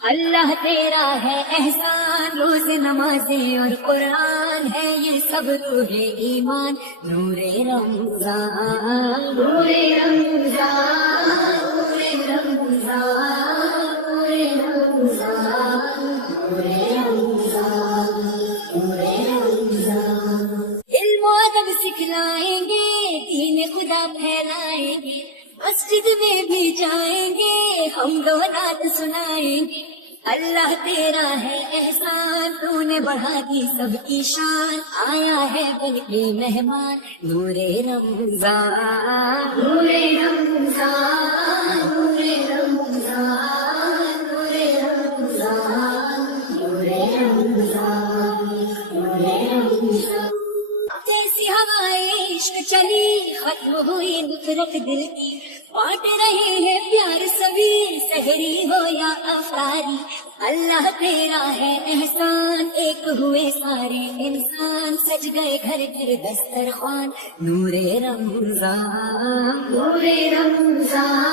اللہ تیرا ہے احسان، روز نمازیں اور قرآن ہے یہ سب روح ایمان، نور رمضان نور رمضان نور رمضان نور رمضان نور رمضان نور رمضان۔ علم و ادب سکھلائیں گے، دین خدا پھیلائیں گے، مسجد میں بھی جائیں گے، ہم دو نعت سنائیں گے۔ اللہ تیرا ہے احسان، تو نے بڑھا دی سب کی شان، آیا ہے بل کے مہمان، نور رمضان نور رمضان نور رمضان نور رمضان نور رمضان نور رمضان۔ جیسی ہوائیں عشق چلی، ختم ہوئی نفرت دل کی، بانٹ رہے ہیں پیار سبھی، سحری ہو یا افطاری۔ اللہ تیرا ہے احسان، ایک ہوئے سارے انسان، سج گئے گھر گھر دسترخوان، نور رمضان نور رمضان